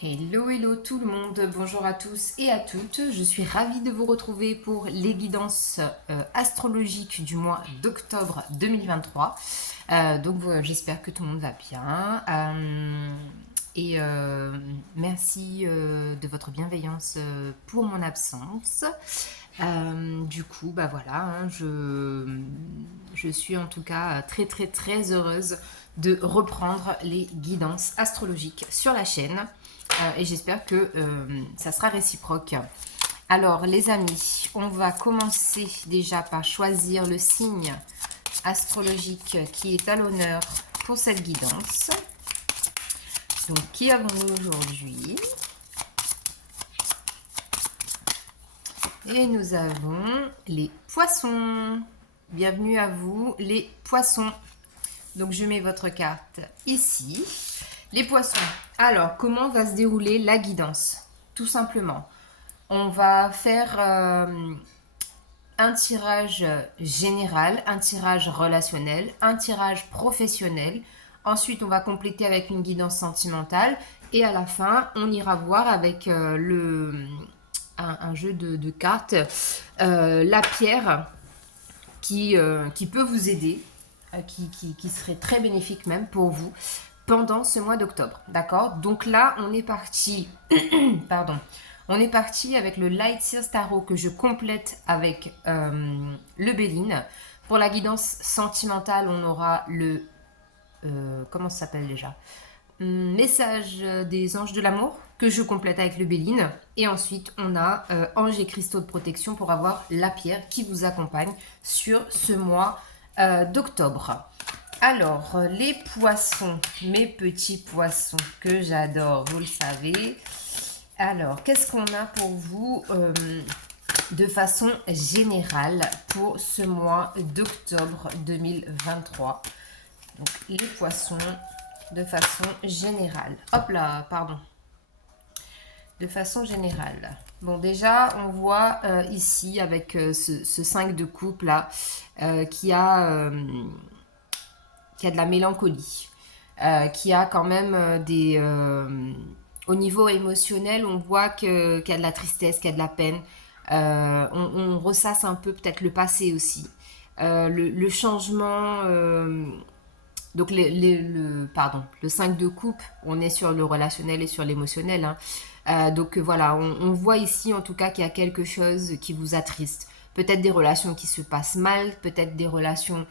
Hello, hello tout le monde, bonjour à tous et à toutes. Je suis ravie de vous retrouver pour les guidances astrologiques du mois d'octobre 2023. J'espère que tout le monde va bien. Merci de votre bienveillance pour mon absence. Je suis en tout cas très très très heureuse de reprendre les guidances astrologiques sur la chaîne. Et j'espère que ça sera réciproque. Alors les amis, on va commencer déjà par choisir le signe astrologique qui est à l'honneur pour cette guidance. Donc qui avons-nous aujourd'hui? Et nous avons les poissons. Bienvenue à vous les poissons. Donc je mets votre carte ici. Les poissons. Alors, comment va se dérouler la guidance? Tout simplement, on va faire un tirage général, un tirage relationnel, un tirage professionnel. Ensuite, on va compléter avec une guidance sentimentale. Et à la fin, on ira voir avec un jeu de cartes la pierre qui peut vous aider, qui serait très bénéfique même pour vous pendant ce mois d'octobre. D'accord? Donc là, on est parti. Pardon. On est parti avec le Light Sears Tarot que je complète avec le Béline. Pour la guidance sentimentale, on aura le... comment ça s'appelle déjà? Message des anges de l'amour que je complète avec le Béline. Et ensuite, on a anges et cristaux de protection pour avoir la pierre qui vous accompagne sur ce mois d'octobre. Alors, les poissons, mes petits poissons que j'adore, vous le savez. Alors, qu'est-ce qu'on a pour vous de façon générale pour ce mois d'octobre 2023? Donc, les poissons de façon générale. Hop là, pardon. De façon générale. Bon, déjà, on voit ici avec ce 5 de coupe là qui a de la mélancolie, qui a quand même au niveau émotionnel, on voit qu'il y a de la tristesse, qu'il y a de la peine. On ressasse un peu peut-être le passé aussi. Le changement... donc le 5 de coupe, on est sur le relationnel et sur l'émotionnel. Hein. Voilà, on voit ici en tout cas qu'il y a quelque chose qui vous attriste. Peut-être des relations qui se passent mal, peut-être des relations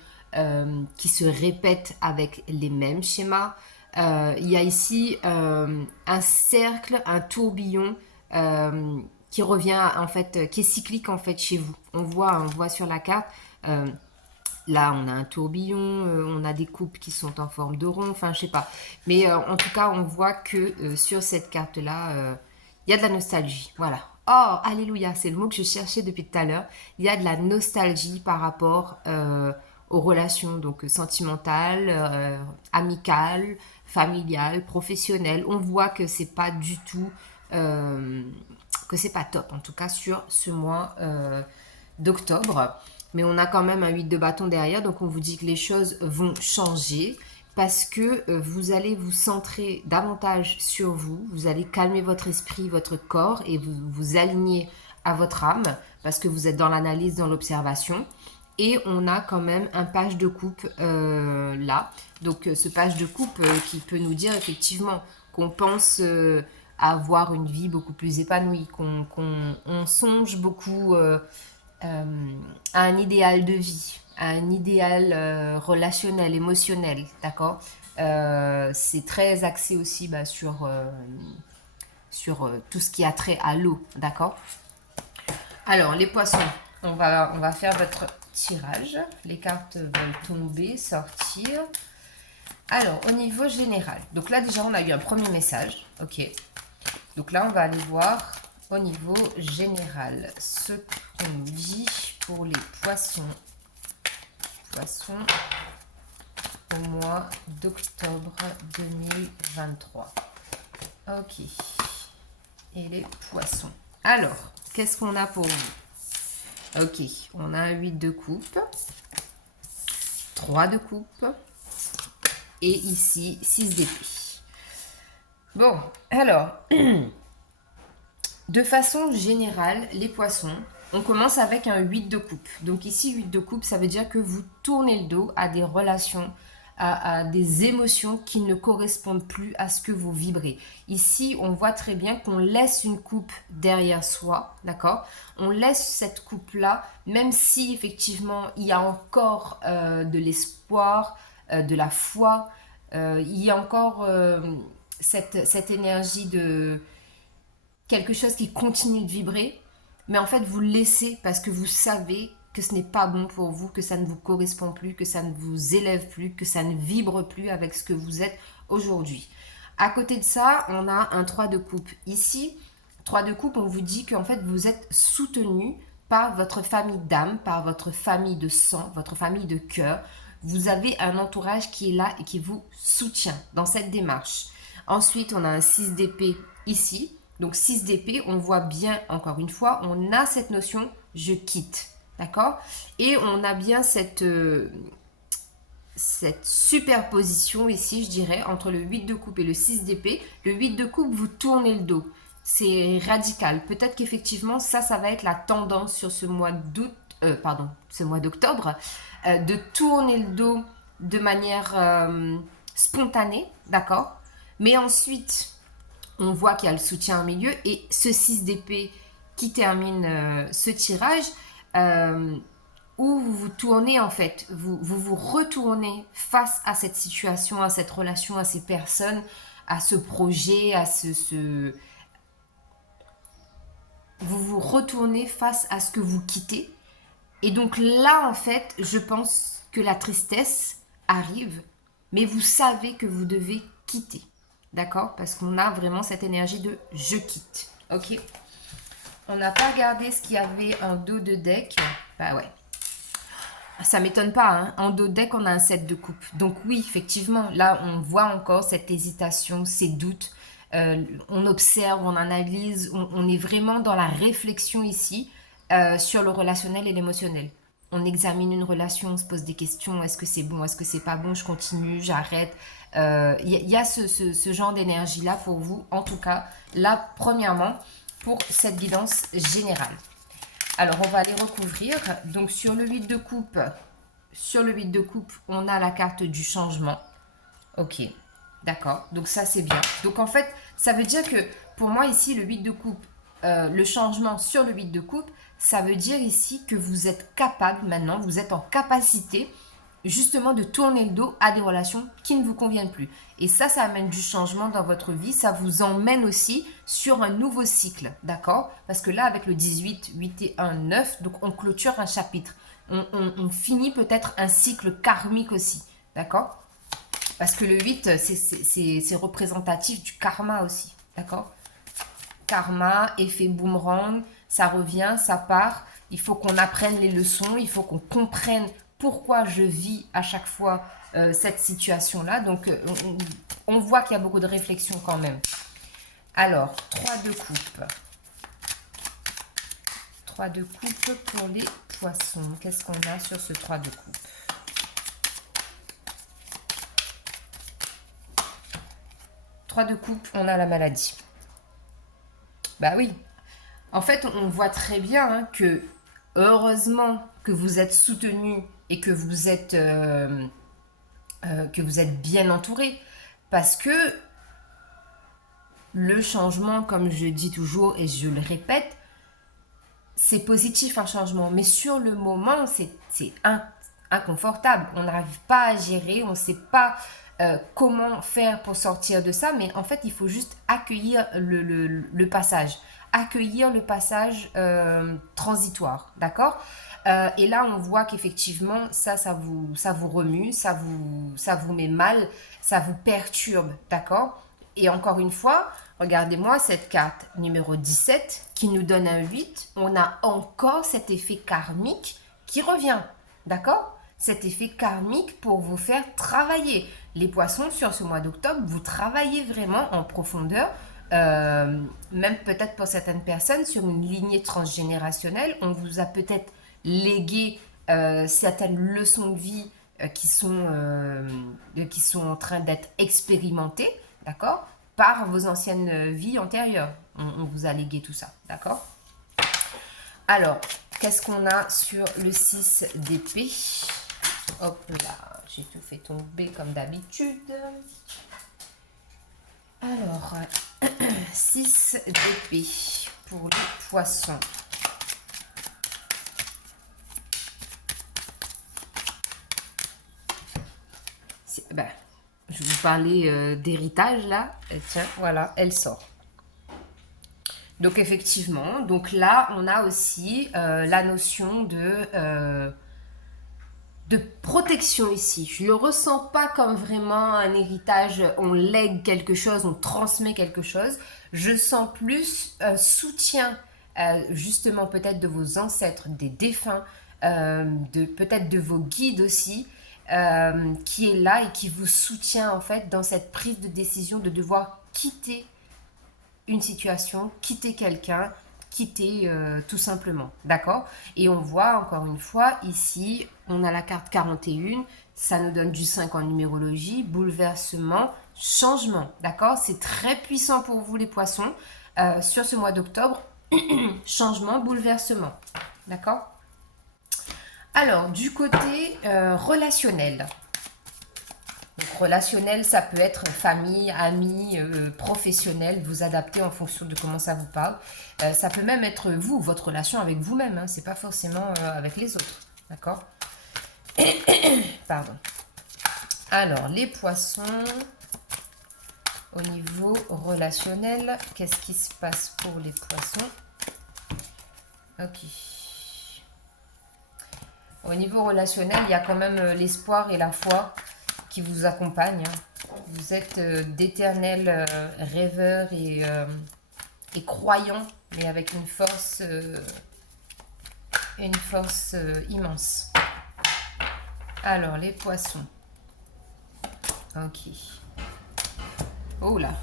qui se répètent avec les mêmes schémas. Il y a ici un cercle, un tourbillon qui revient en fait, qui est cyclique en fait chez vous. On voit sur la carte. Là, on a un tourbillon, on a des coupes qui sont en forme de rond, enfin, je sais pas. Mais en tout cas, on voit que sur cette carte-là, il y a de la nostalgie. Voilà. Oh, alléluia, c'est le mot que je cherchais depuis tout à l'heure. Il y a de la nostalgie par rapport aux relations donc sentimentales, amicales, familiales, professionnelles. On voit que c'est pas du tout, que c'est pas top, en tout cas sur ce mois d'octobre. Mais on a quand même un 8 de bâton derrière, donc on vous dit que les choses vont changer parce que vous allez vous centrer davantage sur vous, vous allez calmer votre esprit, votre corps et vous vous aligner à votre âme parce que vous êtes dans l'analyse, dans l'observation. Et on a quand même un page de coupe là. Donc ce page de coupe qui peut nous dire effectivement qu'on pense à avoir une vie beaucoup plus épanouie, qu'on songe beaucoup à un idéal de vie, à un idéal relationnel, émotionnel, d'accord. C'est très axé aussi sur tout ce qui a trait à l'eau, d'accord. Alors, les poissons, on va faire votre tirage. Les cartes vont tomber, sortir. Alors, au niveau général, donc là déjà on a eu un premier message, ok. Donc là on va aller voir au niveau général ce qu'on nous dit pour les poissons. Poissons au mois d'octobre 2023. Ok. Et les poissons. Alors, qu'est-ce qu'on a pour vous? Ok, on a un 8 de coupe, 3 de coupe et ici 6 d'épée. Bon, alors, de façon générale, les poissons, on commence avec un 8 de coupe. Donc ici, 8 de coupe, ça veut dire que vous tournez le dos à des relations, à des émotions qui ne correspondent plus à ce que vous vibrez. Ici, on voit très bien qu'on laisse une coupe derrière soi, d'accord? On laisse cette coupe-là, même si effectivement, il y a encore de l'espoir, de la foi, il y a encore cette énergie de quelque chose qui continue de vibrer, mais en fait vous le laissez parce que vous savez que ce n'est pas bon pour vous, que ça ne vous correspond plus, que ça ne vous élève plus, que ça ne vibre plus avec ce que vous êtes aujourd'hui. À côté de ça, on a un 3 de coupe. Ici, 3 de coupe, on vous dit qu'en fait vous êtes soutenu par votre famille d'âme, par votre famille de sang, votre famille de cœur. Vous avez un entourage qui est là et qui vous soutient dans cette démarche. Ensuite, on a un 6 d'épée ici. Donc 6 d'épée, on voit bien, encore une fois, on a cette notion je quitte. D'accord? Et on a bien cette superposition ici, je dirais, entre le 8 de coupe et le 6 d'épée. Le 8 de coupe, vous tournez le dos. C'est radical. Peut-être qu'effectivement, ça va être la tendance sur ce mois d'août, ce mois d'octobre, de tourner le dos de manière spontanée, d'accord? Mais ensuite, on voit qu'il y a le soutien au milieu et ce 6 d'épée qui termine ce tirage, où vous vous tournez en fait, vous retournez face à cette situation, à cette relation, à ces personnes, à ce projet, vous vous retournez face à ce que vous quittez. Et donc là, en fait, je pense que la tristesse arrive, mais vous savez que vous devez quitter. D'accord? Parce qu'on a vraiment cette énergie de je quitte. Ok? On n'a pas regardé ce qu'il y avait en dos de deck. Bah ouais. Ça m'étonne pas, hein. En dos de deck, on a un 7 de coupe. Donc oui, effectivement, là, on voit encore cette hésitation, ces doutes. On observe, on analyse, on est vraiment dans la réflexion ici sur le relationnel et l'émotionnel. On examine une relation, on se pose des questions. Est-ce que c'est bon? Est-ce que c'est pas bon? Je continue, j'arrête. Il y a ce genre d'énergie-là pour vous. En tout cas, là, premièrement, pour cette guidance générale. Alors, on va les recouvrir. Donc, sur le 8 de coupe, on a la carte du changement. Ok, d'accord. Donc, ça, c'est bien. Donc, en fait, ça veut dire que, pour moi, ici, le 8 de coupe, le changement sur le 8 de coupe, ça veut dire ici que vous êtes capable, maintenant, vous êtes en capacité, justement, de tourner le dos à des relations qui ne vous conviennent plus. Et ça amène du changement dans votre vie. Ça vous emmène aussi sur un nouveau cycle, d'accord? Parce que là, avec le 18, 8 et 1, 9, donc on clôture un chapitre. On finit peut-être un cycle karmique aussi, d'accord? Parce que le 8, c'est représentatif du karma aussi, d'accord? Karma, effet boomerang, ça revient, ça part. Il faut qu'on apprenne les leçons, il faut qu'on comprenne pourquoi je vis à chaque fois cette situation-là. Donc, on voit qu'il y a beaucoup de réflexion quand même. Alors, 3 de coupe. 3 de coupe pour les poissons. Qu'est-ce qu'on a sur ce 3 de coupe? 3 de coupe, on a la maladie. Bah oui. En fait, on voit très bien hein, que heureusement que vous êtes soutenu et que vous êtes bien entouré. Parce que le changement, comme je dis toujours et je le répète, c'est positif un changement. Mais sur le moment, c'est inconfortable. On n'arrive pas à gérer, on ne sait pas comment faire pour sortir de ça. Mais en fait, il faut juste accueillir le passage. Accueillir le passage transitoire. D'accord? Et là, on voit qu'effectivement, ça vous remue, ça vous met mal, ça vous perturbe, d'accord? Et encore une fois, regardez-moi cette carte numéro 17 qui nous donne un 8. On a encore cet effet karmique qui revient, d'accord? Cet effet karmique pour vous faire travailler. Les poissons, sur ce mois d'octobre, vous travaillez vraiment en profondeur. Même peut-être pour certaines personnes, sur une lignée transgénérationnelle, on vous a peut-être léguer certaines leçons de vie qui sont en train d'être expérimentées, d'accord? par vos anciennes vies antérieures. On vous a légué tout ça, d'accord? Alors, qu'est-ce qu'on a sur le 6 d'épée? Hop là, j'ai tout fait tomber comme d'habitude. Alors, 6 d'épée pour les poissons. Ben, je vous parlais d'héritage là. Et tiens, voilà, elle sort. Donc effectivement, donc là, on a aussi la notion de protection ici. Je ne le ressens pas comme vraiment un héritage, on lègue quelque chose, on transmet quelque chose. Je sens plus soutien, justement peut-être de vos ancêtres, des défunts, peut-être de vos guides aussi, qui est là et qui vous soutient en fait dans cette prise de décision de devoir quitter une situation, quitter quelqu'un, quitter tout simplement, d'accord? Et on voit encore une fois ici, on a la carte 41, ça nous donne du 5 en numérologie, bouleversement, changement, d'accord? C'est très puissant pour vous les poissons sur ce mois d'octobre, changement, bouleversement, d'accord? Alors, du côté relationnel, donc, relationnel, ça peut être famille, amis, professionnel, vous adaptez en fonction de comment ça vous parle. Ça peut même être vous, votre relation avec vous-même, hein, c'est pas forcément avec les autres, d'accord? Pardon. Alors, les poissons, au niveau relationnel, qu'est-ce qui se passe pour les poissons? Ok. Au niveau relationnel, il y a quand même l'espoir et la foi qui vous accompagnent. Vous êtes d'éternels rêveurs et croyants, mais avec une force immense. Alors, les poissons. Ok. Oh là.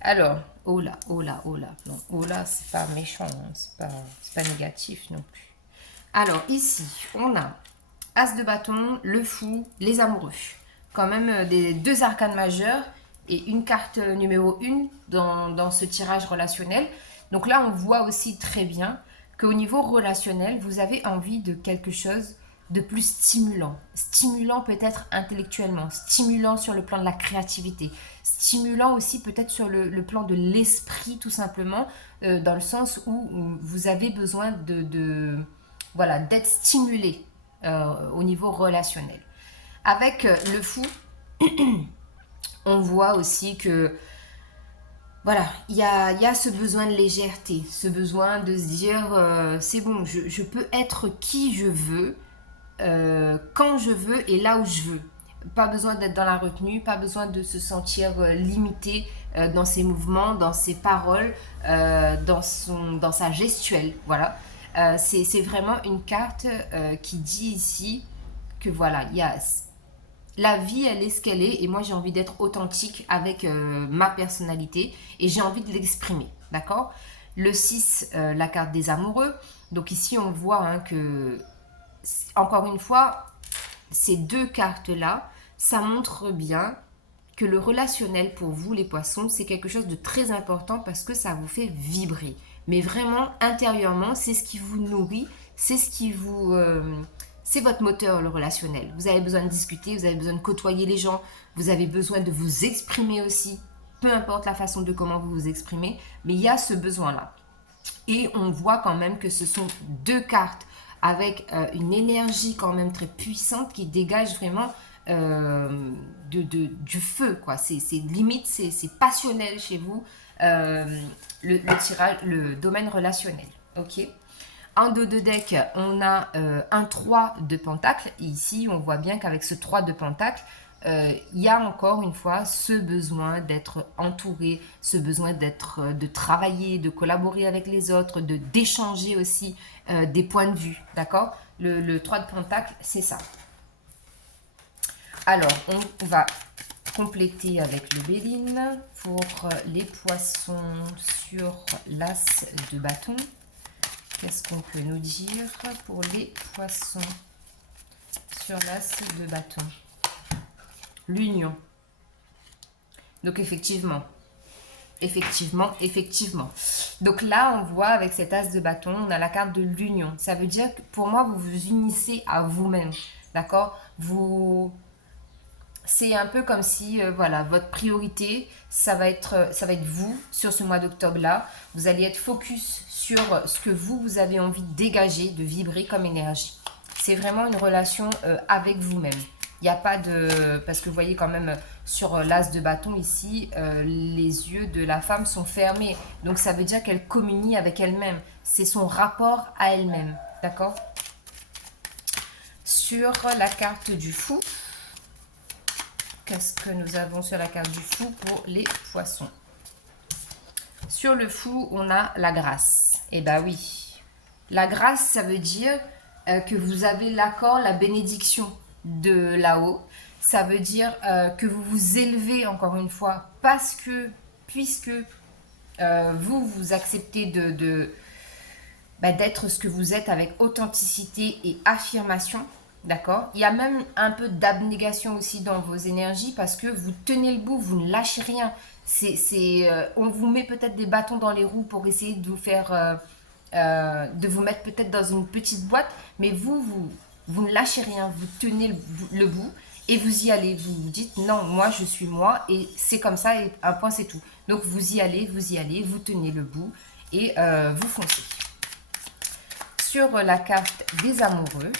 Alors, oh là, oh là, oh là. Non, oh là, c'est pas méchant, hein, c'est pas négatif non plus. Alors, ici, on a As de bâton, le fou, les amoureux. Quand même des deux arcanes majeurs et une carte numéro 1 dans ce tirage relationnel. Donc là, on voit aussi très bien qu'au niveau relationnel, vous avez envie de quelque chose de plus stimulant. Stimulant peut-être intellectuellement, stimulant sur le plan de la créativité, stimulant aussi peut-être sur le plan de l'esprit tout simplement, dans le sens où vous avez besoin voilà, d'être stimulé au niveau relationnel. Avec le fou, on voit aussi que voilà, il y a ce besoin de légèreté, ce besoin de se dire c'est bon, je peux être qui je veux, quand je veux et là où je veux. Pas besoin d'être dans la retenue, pas besoin de se sentir limité dans ses mouvements, dans ses paroles, dans sa gestuelle. Voilà. C'est vraiment une carte qui dit ici que voilà, la vie, elle est ce qu'elle est et moi j'ai envie d'être authentique avec ma personnalité et j'ai envie de l'exprimer, d'accord? Le 6, la carte des amoureux. Donc ici on voit hein, que, encore une fois, ces deux cartes-là, ça montre bien que le relationnel pour vous les poissons, c'est quelque chose de très important parce que ça vous fait vibrer. Mais vraiment, intérieurement, c'est ce qui vous nourrit, c'est ce qui vous... c'est votre moteur, le relationnel. Vous avez besoin de discuter, vous avez besoin de côtoyer les gens, vous avez besoin de vous exprimer aussi, peu importe la façon de comment vous vous exprimez, mais il y a ce besoin-là. Et on voit quand même que ce sont deux cartes avec une énergie quand même très puissante qui dégage vraiment du feu, quoi. C'est limite, c'est passionnel chez vous, le domaine relationnel, ok? En dos de deck, on a un 3 de pentacle. Et ici, on voit bien qu'avec ce 3 de pentacle, il y a encore une fois ce besoin d'être entouré, ce besoin de travailler, de collaborer avec les autres, d'échanger aussi des points de vue, d'accord? Le 3 de pentacle, c'est ça. Alors, on va compléter avec le Béline pour les poissons sur l'as de bâton. Qu'est-ce qu'on peut nous dire pour les poissons sur l'as de bâton? L'union. Donc effectivement, Effectivement, effectivement. Donc là, on voit avec cet as de bâton, on a la carte de l'union. Ça veut dire que pour moi, vous vous unissez à vous-même. D'accord? C'est un peu comme si, voilà, votre priorité, ça va être vous sur ce mois d'octobre-là. Vous allez être focus sur ce que vous avez envie de dégager, de vibrer comme énergie. C'est vraiment une relation avec vous-même. Il n'y a pas de... Parce que vous voyez quand même sur l'as de bâton ici, les yeux de la femme sont fermés. Donc ça veut dire qu'elle communie avec elle-même. C'est son rapport à elle-même. D'accord? Sur la carte du fou, qu'est-ce que nous avons sur la carte du fou pour les poissons? Sur le fou, on a la grâce. Eh bien oui. La grâce, ça veut dire que vous avez l'accord, la bénédiction de là-haut. Ça veut dire que vous vous élevez, encore une fois, puisque vous acceptez d'être ce que vous êtes avec authenticité et affirmation. D'accord? Il y a même un peu d'abnégation aussi dans vos énergies parce que vous tenez le bout, vous ne lâchez rien. On vous met peut-être des bâtons dans les roues pour essayer de vous faire, de vous mettre peut-être dans une petite boîte, mais vous ne lâchez rien, vous tenez le bout et vous y allez. Vous vous dites non, moi je suis moi et c'est comme ça et un point c'est tout. Donc vous y allez, vous tenez le bout et vous foncez. Sur la carte des amoureux,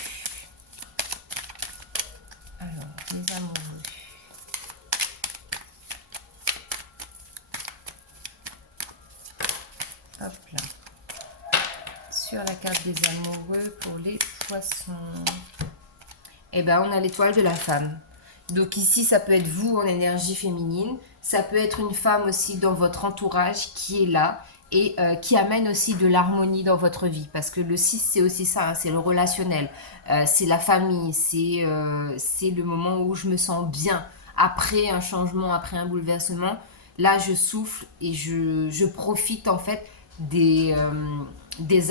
alors, les amoureux. Hop là. Sur la carte des amoureux pour les poissons. Eh bien, on a l'étoile de la femme. Donc ici, ça peut être vous en énergie féminine. Ça peut être une femme aussi dans votre entourage qui est là et qui amène aussi de l'harmonie dans votre vie. Parce que le 6, c'est aussi ça, hein, c'est le relationnel. C'est la famille, c'est le moment où je me sens bien. Après un changement, après un bouleversement, là, je souffle et je profite en fait des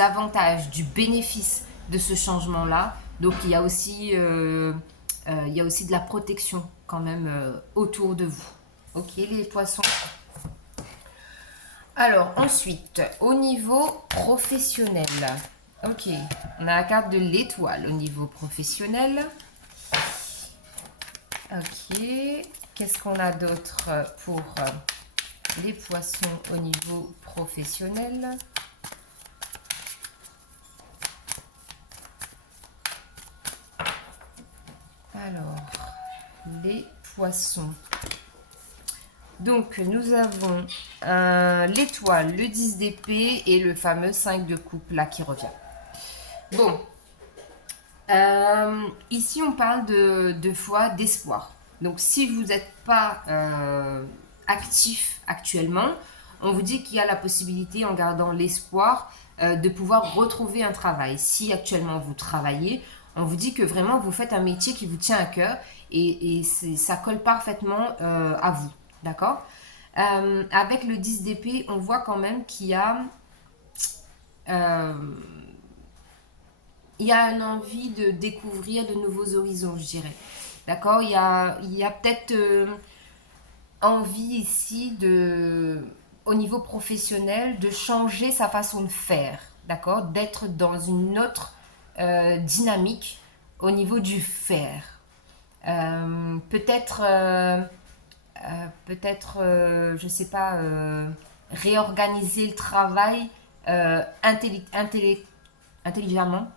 avantages, du bénéfice de ce changement-là. Donc il y a aussi de la protection quand même autour de vous. Ok, les poissons. Alors ensuite, au niveau professionnel. Ok, on a la carte de l'étoile au niveau professionnel. Ok, qu'est-ce qu'on a d'autre pour les poissons au niveau professionnel? Alors, les poissons. Donc, nous avons l'étoile, le 10 d'épée et le fameux 5 de coupe là qui revient. Bon, ici on parle de foi, d'espoir. Donc, si vous n'êtes pas actif actuellement, on vous dit qu'il y a la possibilité, en gardant l'espoir, de pouvoir retrouver un travail. Si actuellement vous travaillez, on vous dit que vraiment vous faites un métier qui vous tient à cœur et ça colle parfaitement à vous. D'accord? Avec le 10 d'épée, on voit quand même qu'il y a une envie de découvrir de nouveaux horizons, je dirais. D'accord? Il y a peut-être envie ici au niveau professionnel, de changer sa façon de faire. D'accord? D'être dans une autre dynamique au niveau du faire. Je sais pas, réorganiser le travail intelligemment.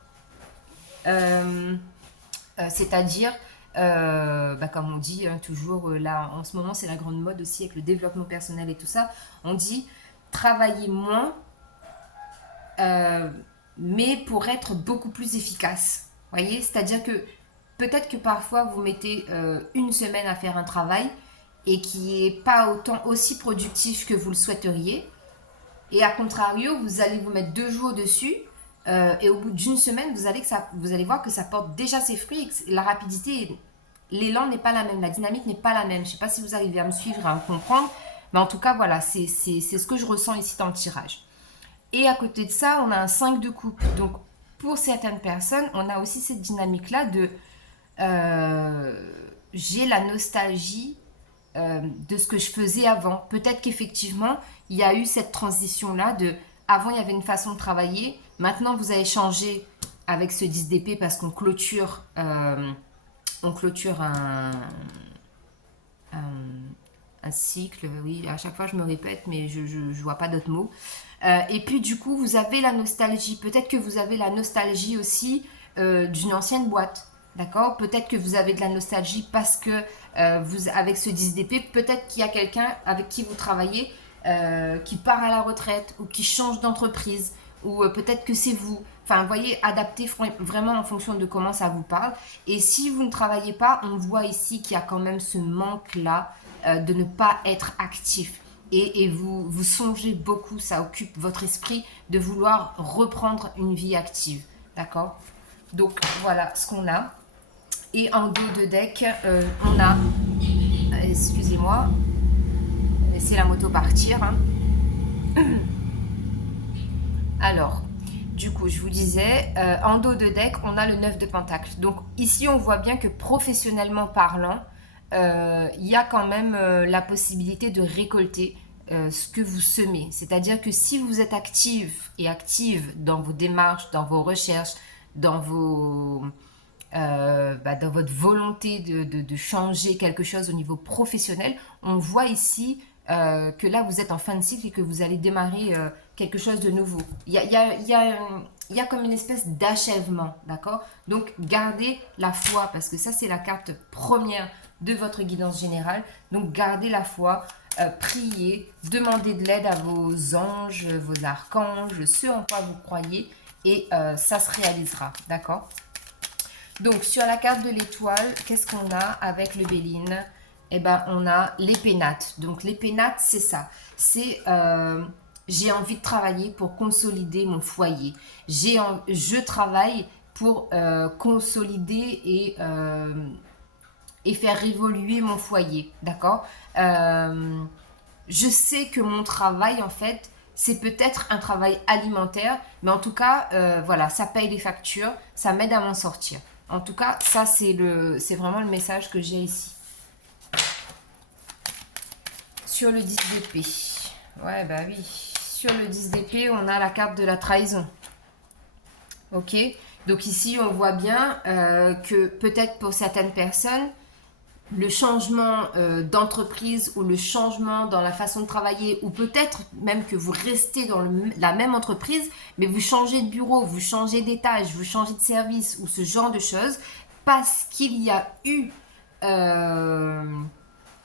C'est-à-dire, comme on dit hein, toujours, là en ce moment c'est la grande mode aussi avec le développement personnel et tout ça, on dit travailler moins, mais pour être beaucoup plus efficace. Voyez, c'est-à-dire que peut-être que parfois vous mettez une semaine à faire un travail et qui n'est pas aussi productif que vous le souhaiteriez. Et à contrario, vous allez vous mettre 2 jours dessus et au bout d'une semaine, vous allez voir que ça porte déjà ses fruits et que la rapidité, l'élan n'est pas la même, la dynamique n'est pas la même. Je ne sais pas si vous arrivez à me suivre, à me comprendre, mais en tout cas, voilà, c'est ce que je ressens ici dans le tirage. Et à côté de ça, on a un 5 de coupe. Donc, pour certaines personnes, on a aussi cette dynamique-là de j'ai la nostalgie de ce que je faisais avant. Peut-être qu'effectivement, il y a eu cette transition-là de... Avant, il y avait une façon de travailler. Maintenant, vous avez changé avec ce 10 d'épée parce qu'on clôture, un, un cycle. Oui, à chaque fois, je me répète, mais je ne vois pas d'autres mots. Et puis, du coup, vous avez la nostalgie. Peut-être que vous avez la nostalgie aussi d'une ancienne boîte. D'accord. Peut-être que vous avez de la nostalgie parce que vous, avec ce 10 d'épée, peut-être qu'il y a quelqu'un avec qui vous travaillez qui part à la retraite ou qui change d'entreprise ou peut-être que c'est vous. Enfin, vous voyez, adaptez vraiment en fonction de comment ça vous parle. Et si vous ne travaillez pas, on voit ici qu'il y a quand même ce manque-là de ne pas être actif. Et vous songez beaucoup, ça occupe votre esprit de vouloir reprendre une vie active. D'accord. Donc, voilà ce qu'on a. Et en dos de deck, on a... Excusez-moi, laissez la moto partir. Hein. Alors, du coup, je vous disais, en dos de deck, on a le 9 de Pentacle. Donc ici, on voit bien que professionnellement parlant, il y a quand même la possibilité de récolter ce que vous semez. C'est-à-dire que si vous êtes active dans vos démarches, dans vos recherches, dans dans votre volonté de changer quelque chose au niveau professionnel, on voit ici que là vous êtes en fin de cycle et que vous allez démarrer quelque chose de nouveau. Il y a comme une espèce d'achèvement, d'accord. Donc gardez la foi, parce que ça c'est la carte première de votre guidance générale. Donc gardez la foi, priez, demandez de l'aide à vos anges, vos archanges, ceux en quoi vous croyez, et ça se réalisera, d'accord. Donc, sur la carte de l'étoile, qu'est-ce qu'on a avec le Béline? Eh ben, on a les pénates. Donc, les pénates, c'est ça. C'est j'ai envie de travailler pour consolider mon foyer. Je travaille pour consolider et faire évoluer mon foyer. D'accord. Je sais que mon travail, en fait, c'est peut-être un travail alimentaire, mais en tout cas, voilà, ça paye les factures, ça m'aide à m'en sortir. En tout cas, ça, c'est vraiment le message que j'ai ici. Sur le 10 d'épée. Ouais, bah oui. Sur le 10 d'épée, on a la carte de la trahison. Ok. Donc ici, on voit bien que peut-être pour certaines personnes, le changement d'entreprise ou le changement dans la façon de travailler, ou peut-être même que vous restez dans la même entreprise, mais vous changez de bureau, vous changez d'étage, vous changez de service ou ce genre de choses, parce qu'il y a eu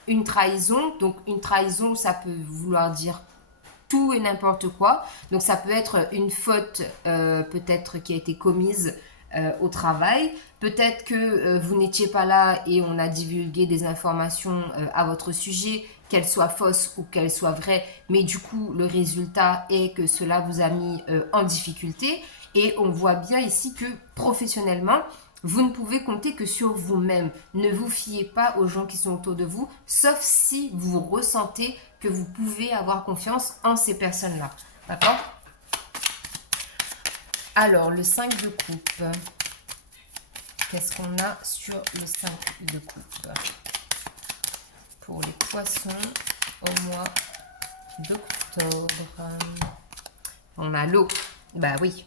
une trahison. Donc une trahison, ça peut vouloir dire tout et n'importe quoi. Donc ça peut être une faute peut-être qui a été commise au travail. Peut-être que vous n'étiez pas là et on a divulgué des informations à votre sujet, qu'elles soient fausses ou qu'elles soient vraies, mais du coup le résultat est que cela vous a mis en difficulté. Et on voit bien ici que professionnellement, vous ne pouvez compter que sur vous-même. Ne vous fiez pas aux gens qui sont autour de vous, sauf si vous ressentez que vous pouvez avoir confiance en ces personnes-là. D'accord? Alors, le 5 de coupe. Qu'est-ce qu'on a sur le 5 de coupe? Pour les poissons au mois d'octobre. On a l'eau. Bah oui.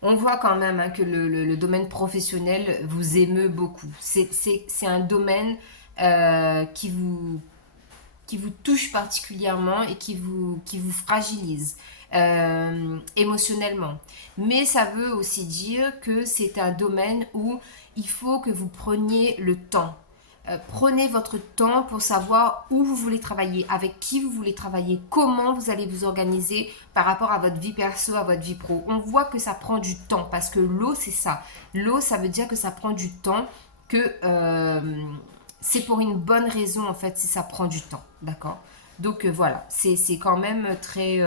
On voit quand même hein, que le domaine professionnel vous émeut beaucoup. C'est un domaine qui vous touche particulièrement et qui vous fragilise émotionnellement. Mais ça veut aussi dire que c'est un domaine où il faut que vous preniez le temps. Prenez votre temps pour savoir où vous voulez travailler, avec qui vous voulez travailler, comment vous allez vous organiser par rapport à votre vie perso, à votre vie pro. On voit que ça prend du temps parce que l'eau, c'est ça. L'eau, ça veut dire que ça prend du temps, que c'est pour une bonne raison en fait si ça prend du temps. D'accord? Donc voilà, c'est quand même très,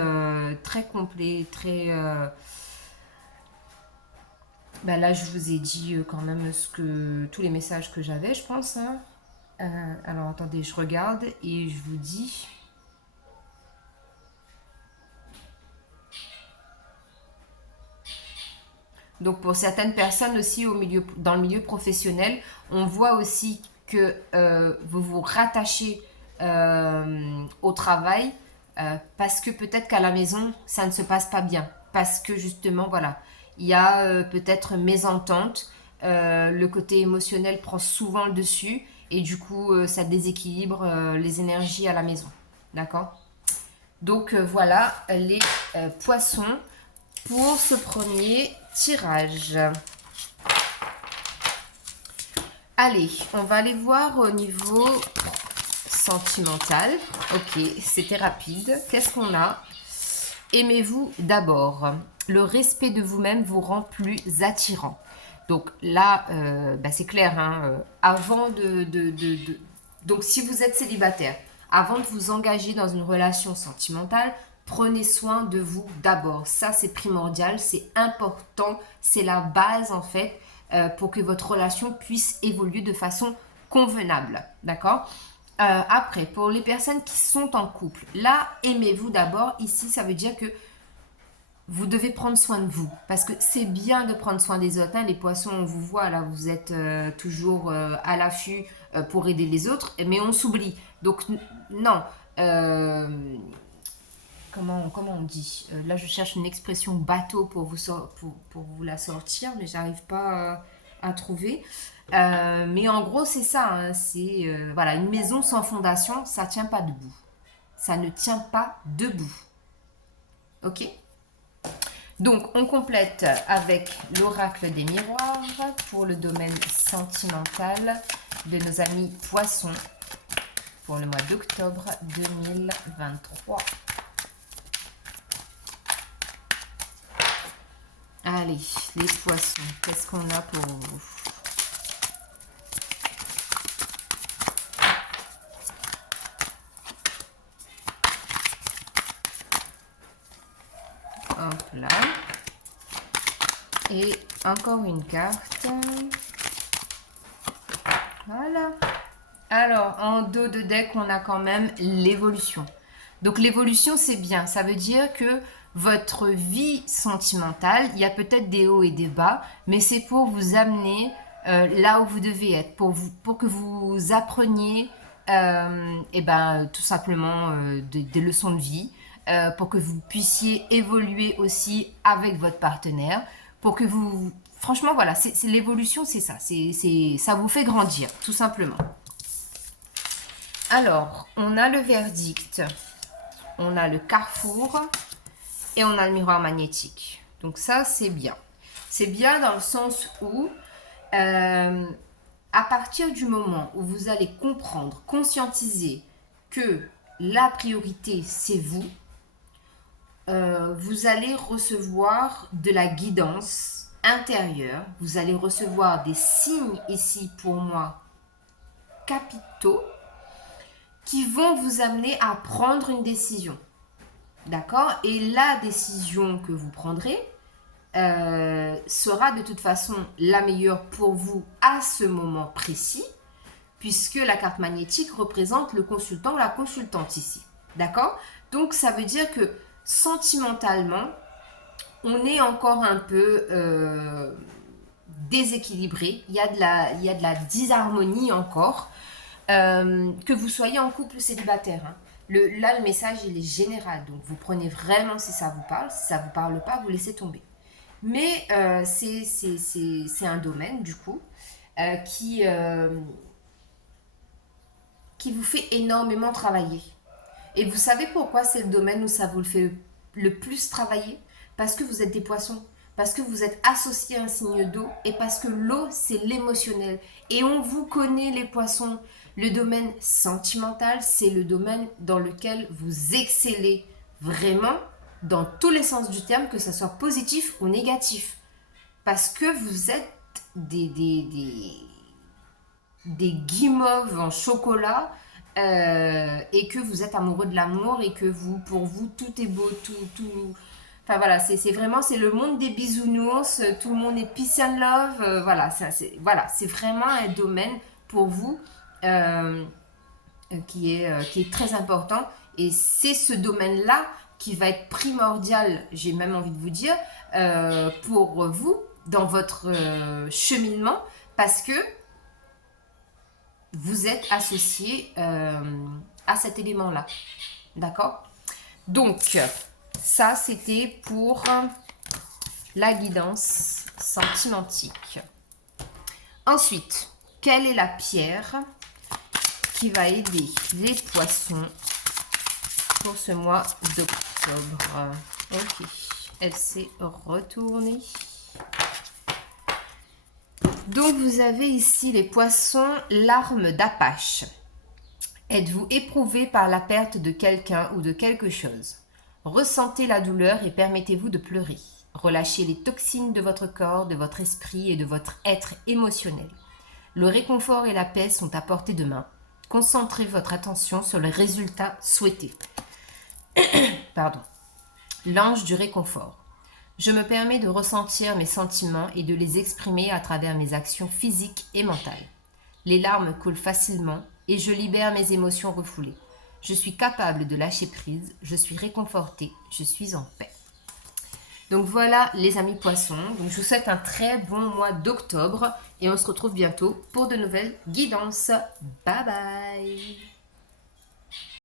très complet, très... Ben là, je vous ai dit quand même tous les messages que j'avais, je pense. Hein. Alors, attendez, je regarde et je vous dis. Donc, pour certaines personnes aussi dans le milieu professionnel, on voit aussi que vous vous rattachez au travail, parce que peut-être qu'à la maison, ça ne se passe pas bien. Parce que justement, voilà, il y a peut-être mésentente, le côté émotionnel prend souvent le dessus, et du coup, ça déséquilibre les énergies à la maison. D'accord? Donc voilà les poissons pour ce premier tirage. Allez, on va aller voir au niveau sentimental. Ok, c'était rapide. Qu'est-ce qu'on a? Aimez-vous d'abord. Le respect de vous-même vous rend plus attirant. Donc là, c'est clair, hein, avant donc si vous êtes célibataire, avant de vous engager dans une relation sentimentale, prenez soin de vous d'abord. Ça, c'est primordial, c'est important, c'est la base en fait pour que votre relation puisse évoluer de façon convenable. D'accord? Après, pour les personnes qui sont en couple, là, aimez-vous d'abord. Ici, ça veut dire que vous devez prendre soin de vous. Parce que c'est bien de prendre soin des autres. Hein. Les poissons, on vous voit, là, vous êtes toujours à l'affût pour aider les autres. Mais on s'oublie. Donc, non. Comment on dit Là, je cherche une expression bateau pour pour vous la sortir, mais j'arrive pas à trouver. Mais en gros, c'est ça. Hein, c'est voilà, une maison sans fondation, ça tient pas debout. Ça ne tient pas debout. Ok. Donc, on complète avec l'oracle des miroirs pour le domaine sentimental de nos amis poissons pour le mois d'octobre 2023. Allez, les poissons, qu'est-ce qu'on a pour vous? Hop là. Et encore une carte. Voilà. Alors, en dos de deck, on a quand même l'évolution. Donc, l'évolution, c'est bien. Ça veut dire que votre vie sentimentale, il y a peut-être des hauts et des bas, mais c'est pour vous amener là où vous devez être, pour que vous appreniez tout simplement des leçons de vie, pour que vous puissiez évoluer aussi avec votre partenaire, pour que vous... Franchement, voilà, c'est l'évolution, c'est ça. Ça vous fait grandir, tout simplement. Alors, on a le verdict, on a le carrefour et on a le miroir magnétique. Donc ça, c'est bien. C'est bien dans le sens où, à partir du moment où vous allez comprendre, conscientiser que la priorité, c'est vous, vous allez recevoir de la guidance intérieure. Vous allez recevoir des signes ici, pour moi, capitaux, qui vont vous amener à prendre une décision. D'accord? Et la décision que vous prendrez sera de toute façon la meilleure pour vous à ce moment précis, puisque la carte magnétique représente le consultant ou la consultante ici. D'accord? Donc ça veut dire que sentimentalement, on est encore un peu déséquilibré. Il y a de la disharmonie encore. Que vous soyez en couple ou célibataire. Hein. Là, le message, il est général. Donc, vous prenez vraiment si ça vous parle. Si ça ne vous parle pas, vous laissez tomber. Mais c'est un domaine, du coup, qui vous fait énormément travailler. Et vous savez pourquoi c'est le domaine où ça vous le fait le plus travailler? Parce que vous êtes des poissons. Parce que vous êtes associé à un signe d'eau. Et parce que l'eau, c'est l'émotionnel. Et on vous connaît, les poissons. Le domaine sentimental, c'est le domaine dans lequel vous excellez vraiment dans tous les sens du terme, que ce soit positif ou négatif. Parce que vous êtes des guimauves en chocolat et que vous êtes amoureux de l'amour et que pour vous, tout est beau, tout... Enfin voilà, c'est vraiment, c'est le monde des bisounours, tout le monde est peace and love, voilà, c'est vraiment un domaine pour vous qui est très important. Et c'est ce domaine-là qui va être primordial, j'ai même envie de vous dire, pour vous, dans votre cheminement, parce que vous êtes associé à cet élément-là. D'accord? Donc, ça, c'était pour la guidance sentimentique. Ensuite, quelle est la pierre qui va aider les poissons pour ce mois d'octobre? Ok, elle s'est retournée. Donc, vous avez ici les poissons, l'arme d'Apache. Êtes-vous éprouvé par la perte de quelqu'un ou de quelque chose? Ressentez la douleur et permettez-vous de pleurer. Relâchez les toxines de votre corps, de votre esprit et de votre être émotionnel. Le réconfort et la paix sont à portée de main. Concentrez votre attention sur le résultat souhaité. Pardon. L'ange du réconfort. Je me permets de ressentir mes sentiments et de les exprimer à travers mes actions physiques et mentales. Les larmes coulent facilement et je libère mes émotions refoulées. Je suis capable de lâcher prise, je suis réconfortée, je suis en paix. Donc voilà les amis poissons, donc je vous souhaite un très bon mois d'octobre et on se retrouve bientôt pour de nouvelles guidances. Bye bye!